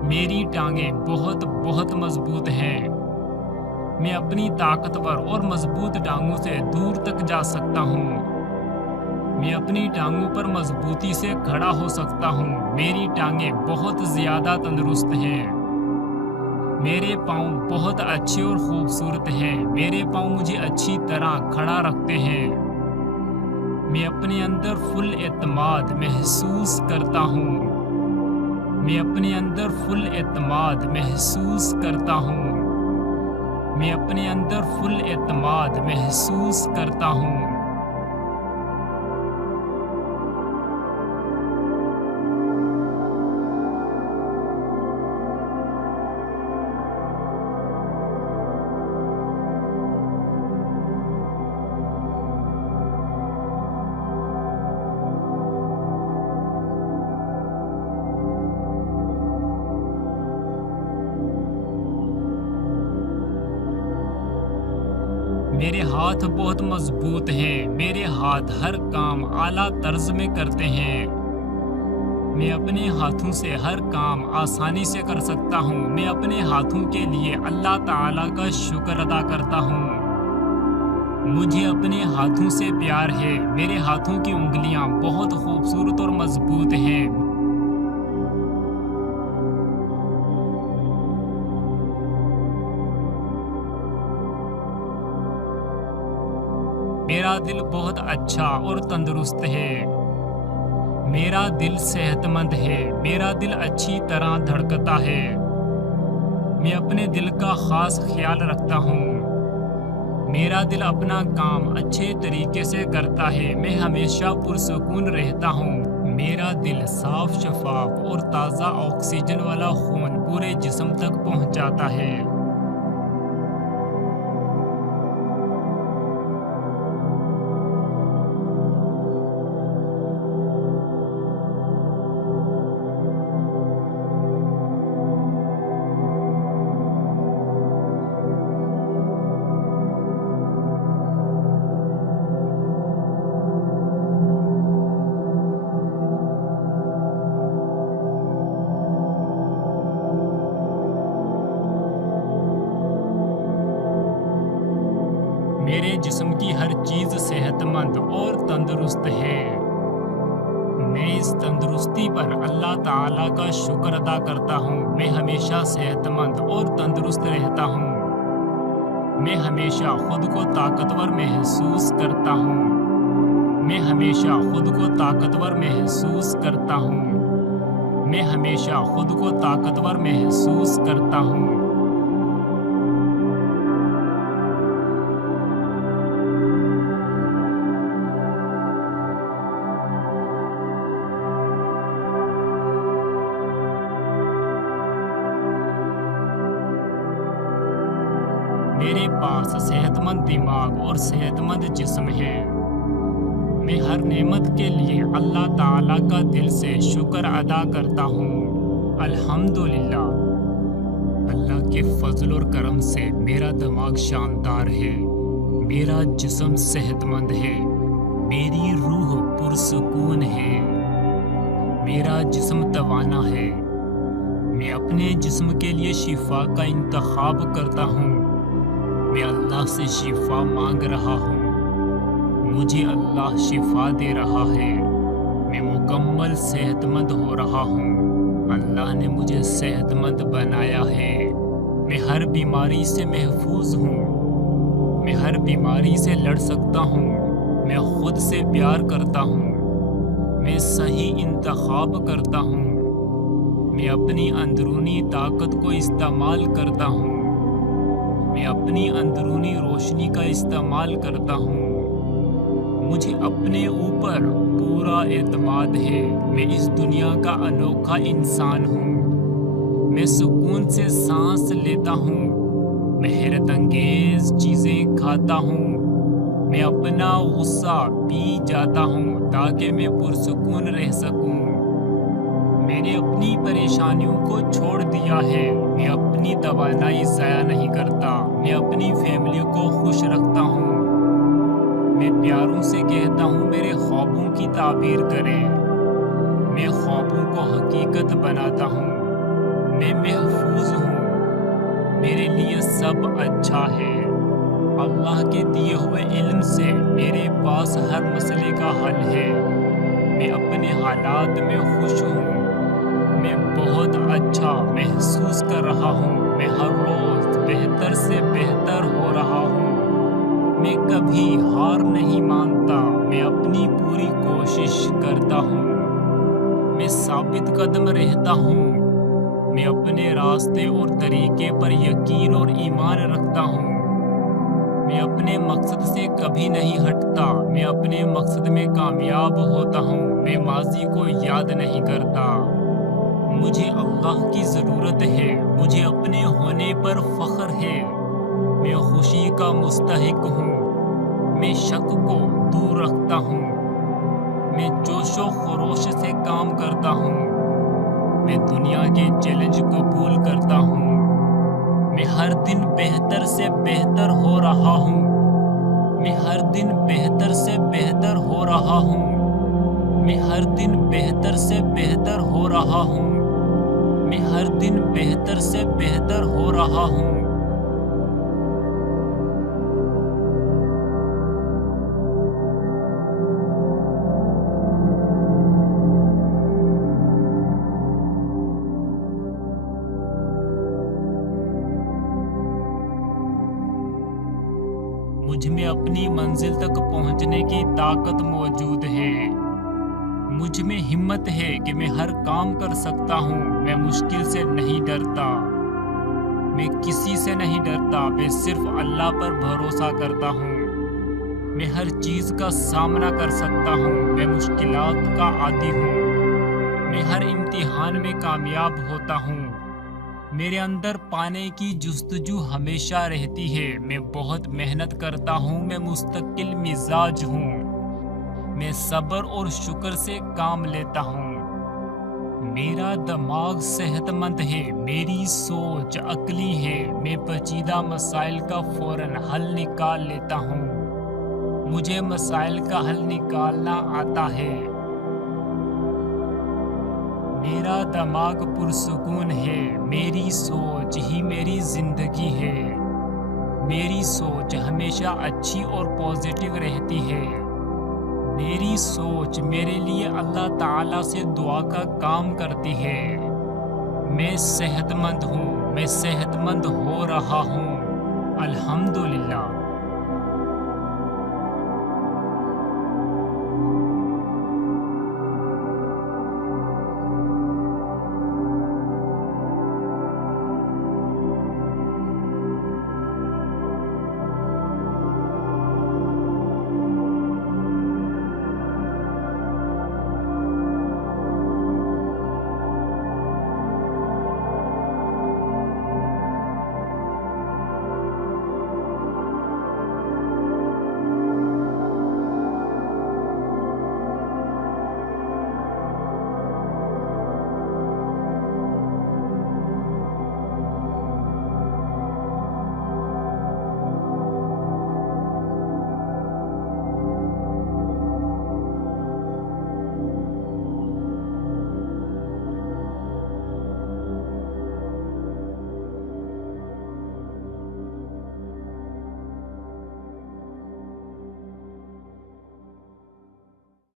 मेरी टांगें बहुत बहुत मजबूत हैं। मैं अपनी ताकतवर और मजबूत टांगों से दूर तक जा सकता हूँ। मैं अपनी टांगों पर मजबूती से खड़ा हो सकता हूँ। मेरी टांगें बहुत ज़्यादा तंदुरुस्त हैं। मेरे पाँव बहुत अच्छे और खूबसूरत हैं। मेरे पाँव मुझे अच्छी तरह खड़ा रखते हैं। मैं अपने अंदर फुल एतमाद महसूस करता हूँ। मैं अपने अंदर फुल एतमाद महसूस करता हूँ। मैं अपने अंदर फुल एतमाद महसूस करता हूँ। मेरे हाथ बहुत मजबूत हैं। मेरे हाथ हर काम आला तर्ज में करते हैं। मैं अपने हाथों से हर काम आसानी से कर सकता हूँ। मैं अपने हाथों के लिए अल्लाह ताला का शुक्र अदा करता हूँ। मुझे अपने हाथों से प्यार है। मेरे हाथों की उंगलियाँ बहुत खूबसूरत और मजबूत हैं। मेरा दिल बहुत अच्छा और तंदुरुस्त है। मेरा दिल सेहतमंद है। मेरा दिल अच्छी तरह धड़कता है। मैं अपने दिल का खास ख्याल रखता हूँ। मेरा दिल अपना काम अच्छे तरीके से करता है। मैं हमेशा पुरसुकून रहता हूँ। मेरा दिल साफ, शफाफ और ताज़ा ऑक्सीजन वाला खून पूरे जिस्म तक पहुँचाता है। मेरे जिस्म की हर चीज़ सेहतमंद और तंदुरुस्त है। मैं इस तंदुरुस्ती पर अल्लाह ताला का शुक्र अदा करता हूँ। मैं हमेशा सेहतमंद और तंदुरुस्त रहता हूँ। मैं हमेशा खुद को ताकतवर महसूस करता हूँ। मैं हमेशा खुद को ताकतवर महसूस करता हूँ। मैं हमेशा खुद को ताकतवर महसूस करता हूँ। मेरे पास सेहतमंद दिमाग और सेहतमंद जिस्म है। मैं हर नेमत के लिए अल्लाह ताला का दिल से शुक्र अदा करता हूँ। अल्हम्दुलिल्लाह। अल्लाह के फजल और करम से मेरा दिमाग शानदार है। मेरा जिस्म सेहतमंद है। मेरी रूह पुरसुकून है। मेरा जिस्म तवाना है। मैं अपने जिस्म के लिए शिफा का इंतखाब करता हूँ। मैं अल्लाह से शिफा मांग रहा हूँ। मुझे अल्लाह शिफा दे रहा है। मैं मुकम्मल सेहतमंद हो रहा हूँ। अल्लाह ने मुझे सेहतमंद बनाया है। मैं हर बीमारी से महफूज हूँ। मैं हर बीमारी से लड़ सकता हूँ। मैं खुद से प्यार करता हूँ। मैं सही इंतखाब करता हूँ। मैं अपनी अंदरूनी ताकत को इस्तेमाल करता हूँ। मैं अपनी अंदरूनी रोशनी का इस्तेमाल करता हूँ। मुझे अपने ऊपर पूरा एतमाद है। मैं इस दुनिया का अनोखा इंसान हूँ। मैं सुकून से सांस लेता हूँ। मैं हैरत अंगेज चीज़ें खाता हूँ। मैं अपना गुस्सा पी जाता हूँ ताकि मैं पुरसुकून रह सकूँ। मैंने अपनी परेशानियों को छोड़ दिया है। मैं अपनी तवानाई ज़ाया नहीं करता। मैं अपनी फैमिली को खुश रखता हूँ। मैं प्यारों से कहता हूँ मेरे ख्वाबों की ताबीर करें। मैं ख्वाबों को हकीकत बनाता हूँ। मैं महफूज हूँ। मेरे लिए सब अच्छा है। अल्लाह के दिए हुए इल्म से मेरे पास हर मसले का हल है। मैं अपने हालात में खुश हूँ। मैं बहुत अच्छा महसूस कर रहा हूँ। मैं हर रोज़ बेहतर से बेहतर हो रहा हूँ। मैं कभी हार नहीं मानता। मैं अपनी पूरी कोशिश करता हूँ। मैं साबित कदम रहता हूँ। मैं अपने रास्ते और तरीके पर यकीन और ईमान रखता हूँ। मैं अपने मकसद से कभी नहीं हटता। मैं अपने मकसद में कामयाब होता हूँ। मैं माजी को याद नहीं करता। मुझे अल्लाह की ज़रूरत है। मुझे अपने होने पर फ़ख्र है। मैं खुशी का मुस्तहिक हूँ। मैं शक को दूर रखता हूँ। मैं जोशो खरोश से काम करता हूँ। मैं दुनिया के चैलेंज कबूल करता हूँ। मैं हर दिन बेहतर से बेहतर हो रहा हूँ। मैं हर दिन बेहतर से बेहतर हो रहा हूँ। मैं हर दिन बेहतर से बेहतर हो रहा हूँ। मैं हर दिन बेहतर से बेहतर हो रहा हूँ। मुझ में अपनी मंजिल तक पहुंचने की ताकत मौजूद है। मुझ में हिम्मत है कि मैं हर काम कर सकता हूँ। मैं मुश्किल से नहीं डरता, मैं किसी से नहीं डरता, मैं सिर्फ अल्लाह पर भरोसा करता हूँ। मैं हर चीज़ का सामना कर सकता हूँ। मैं मुश्किलात का आदी हूँ। मैं हर इम्तिहान में कामयाब होता हूँ। मेरे अंदर पाने की जुस्तजू हमेशा रहती है। मैं बहुत मेहनत करता हूँ। मैं मुस्तकिल मिजाज हूँ। मैं सब्र और शुक्र से काम लेता हूँ। मेरा दिमाग सेहतमंद है। मेरी सोच अक्ली है। मैं पेचीदा मसाइल का फौरन हल निकाल लेता हूँ। मुझे मसाइल का हल निकालना आता है। मेरा दिमाग पुरसुकून है। मेरी सोच ही मेरी जिंदगी है। मेरी सोच हमेशा अच्छी और पॉजिटिव रहती है। मेरी सोच मेरे लिए अल्लाह ताला से दुआ का काम करती है। मैं सेहतमंद हूँ। मैं सेहतमंद हो रहा हूँ। अल्हम्दुलिल्लाह।